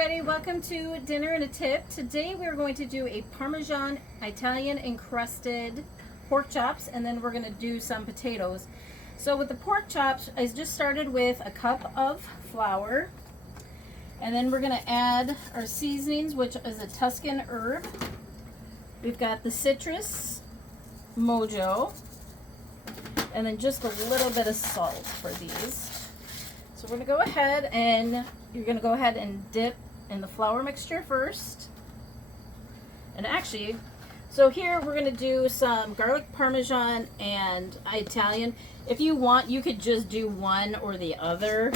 everybody, welcome to Dinner and a Tip. Today we're going to do a Parmesan Italian encrusted pork chops, and then we're going to do some potatoes. So with the pork chops, I just started with a cup of flour, and then we're going to add our seasonings, which is a Tuscan herb. We've got the citrus, Mojo, and then just a little bit of salt for these. So we're going to go ahead and you're going to go ahead and dip in the flour mixture first. And actually, so here we're going to do some garlic parmesan and Italian. If you want, you could just do one or the other,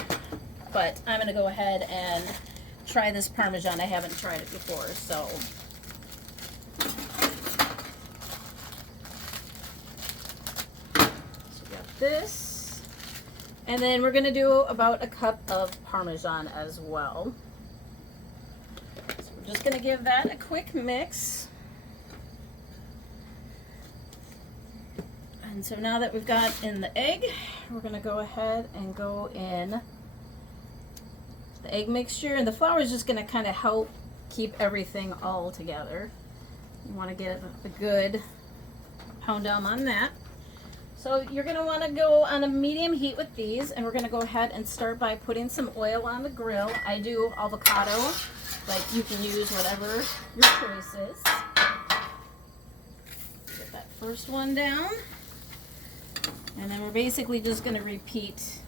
but I'm going to go ahead and try this parmesan. I haven't tried it before, so. So we got this. And then we're going to do about a cup of Parmesan as well. So we're just going to give that a quick mix. And so now that we've got in the egg, we're going to go ahead and go in the egg mixture. And the flour is just going to kind of help keep everything all together. You want to get a good pound down on that. So you're going to want to go on a medium heat with these, and we're going to go ahead and start by putting some oil on the grill. I do avocado, but you can use whatever your choice is. Get that first one down, and then we're basically just going to repeat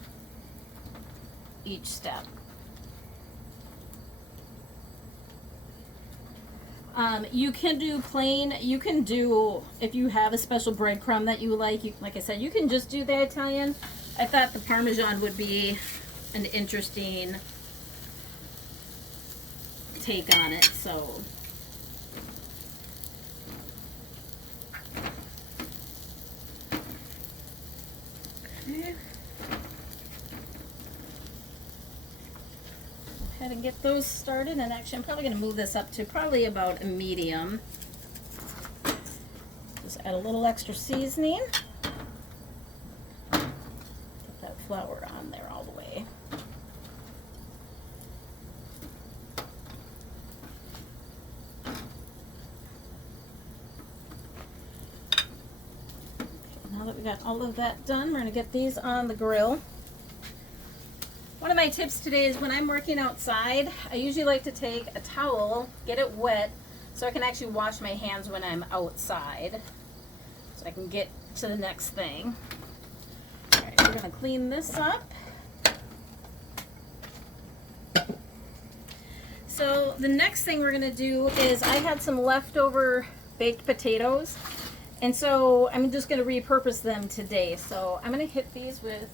each step. You can do plain, you can do, if you have a special breadcrumb that you like, like I said, you can just do the Italian. I thought the Parmesan would be an interesting take on it, so. Okay. And get those started, and actually I'm probably going to move this up to probably about a medium. Just add a little extra seasoning. Get that flour on there all the way. Okay, now that we got all of that done, we're going to get these on the grill. One of my tips today is when I'm working outside, I usually like to take a towel, get it wet, so I can actually wash my hands when I'm outside, so I can get to the next thing. Alright, we're going to clean this up. So the next thing we're going to do is I had some leftover baked potatoes, and so I'm just going to repurpose them today. So I'm going to hit these with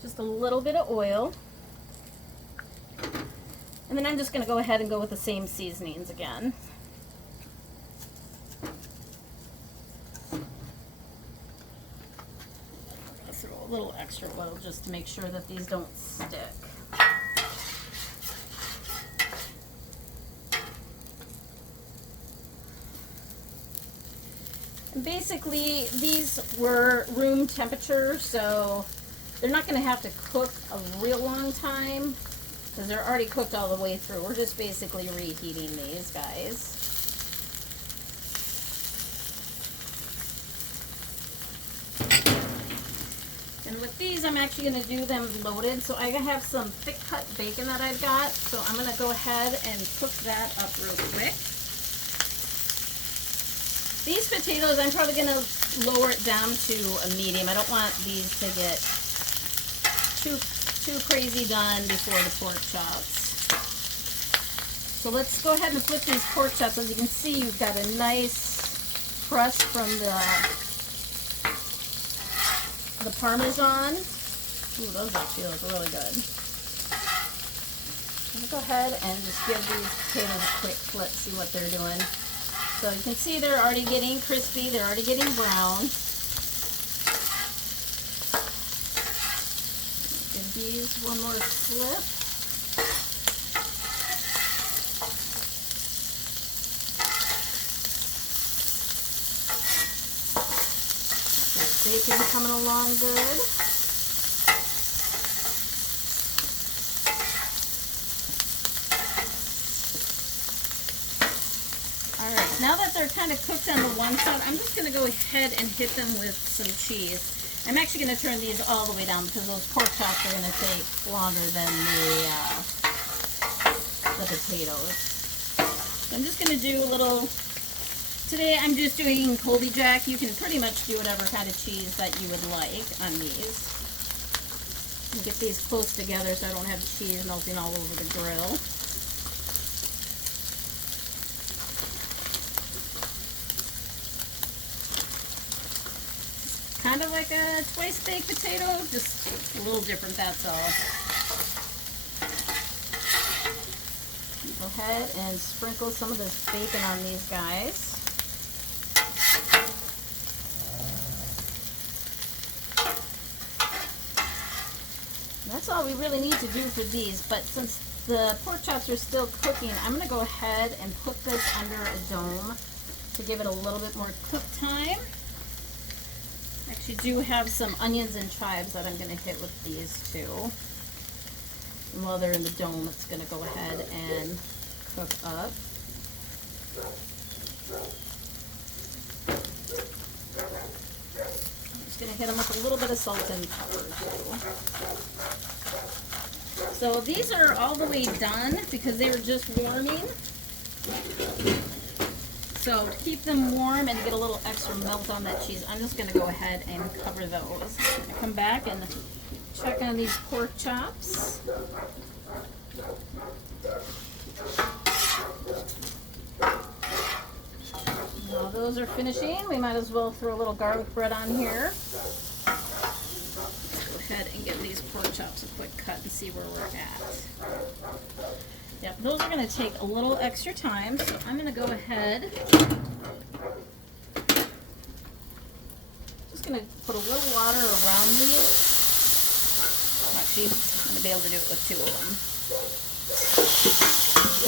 just a little bit of oil, and then I'm just going to go ahead and go with the same seasonings again. Let's throw a little extra oil just to make sure that these don't stick. And basically, these were room temperature, so they're not going to have to cook a real long time because they're already cooked all the way through. We're just basically reheating these guys. And with these, I'm actually going to do them loaded. So I have some thick cut bacon that I've got. So I'm going to go ahead and cook that up real quick. These potatoes, I'm probably going to lower it down to a medium. I don't want these to get too crazy done before the pork chops. So let's go ahead and flip these pork chops. As you can see, you've got a nice crust from the Parmesan. Ooh, those actually look really good. I'm going to go ahead and just give these potatoes a quick flip, see what they're doing. So you can see they're already getting crispy, they're already getting brown. These one more flip. This bacon coming along good. Now that they're kind of cooked on the one side, I'm just going to go ahead and hit them with some cheese. I'm actually going to turn these all the way down because those pork chops are going to take longer than the potatoes. So I'm just going to do a little, today I'm just doing Colby Jack. You can pretty much do whatever kind of cheese that you would like on these. And get these close together so I don't have cheese melting all over the grill. Kind of like a twice baked potato, just a little different, that's all. Go ahead and sprinkle some of this bacon on these guys. That's all we really need to do for these, but since the pork chops are still cooking, I'm going to go ahead and put this under a dome to give it a little bit more cook time. I actually do have some onions and chives that I'm going to hit with these too. And while they're in the dome, it's going to go ahead and cook up. I'm just going to hit them with a little bit of salt and pepper too. So these are all the way done because they were just warming. So to keep them warm and to get a little extra melt on that cheese, I'm just going to go ahead and cover those. I come back and check on these pork chops. While those are finishing, we might as well throw a little garlic bread on here. Let's go ahead and give these pork chops a quick cut and see where we're at. Yep, those are going to take a little extra time, so I'm going to go ahead. Just going to put a little water around these. Actually, I'm going to be able to do it with two of them.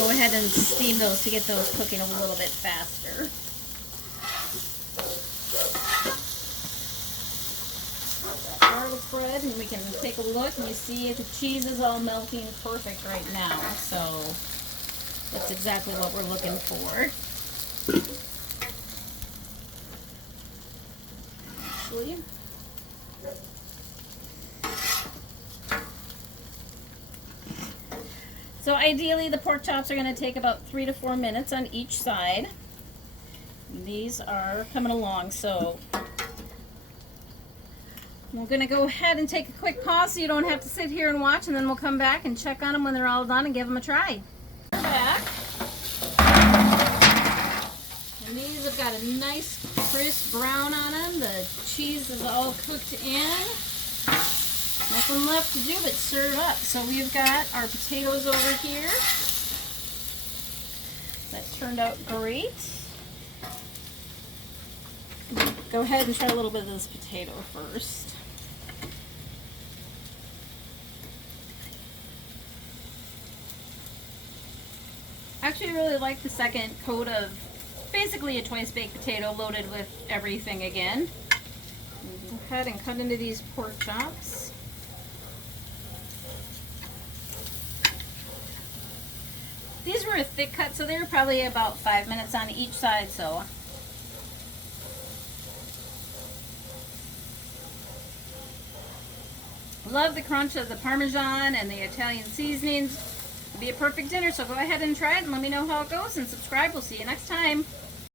Go ahead and steam those to get those cooking a little bit faster. Garlic bread, and we can take a look and you see the cheese is all melting perfect right now, so that's exactly what we're looking for. Actually, so ideally the pork chops are going to take about 3 to 4 minutes on each side. These are coming along, so we're going to go ahead and take a quick pause so you don't have to sit here and watch, and then we'll come back and check on them when they're all done and give them a try. We're back. And these have got a nice crisp brown on them. The cheese is all cooked in. Nothing left to do but serve up. So we've got our potatoes over here. That turned out great. Go ahead and try a little bit of this potato first. I actually really like the second coat of basically a twice baked potato loaded with everything again. Go ahead and cut into these pork chops. These were a thick cut, so they were probably about 5 minutes on each side, so love the crunch of the Parmesan and the Italian seasonings. It'll be a perfect dinner, so go ahead and try it and let me know how it goes and subscribe. We'll see you next time.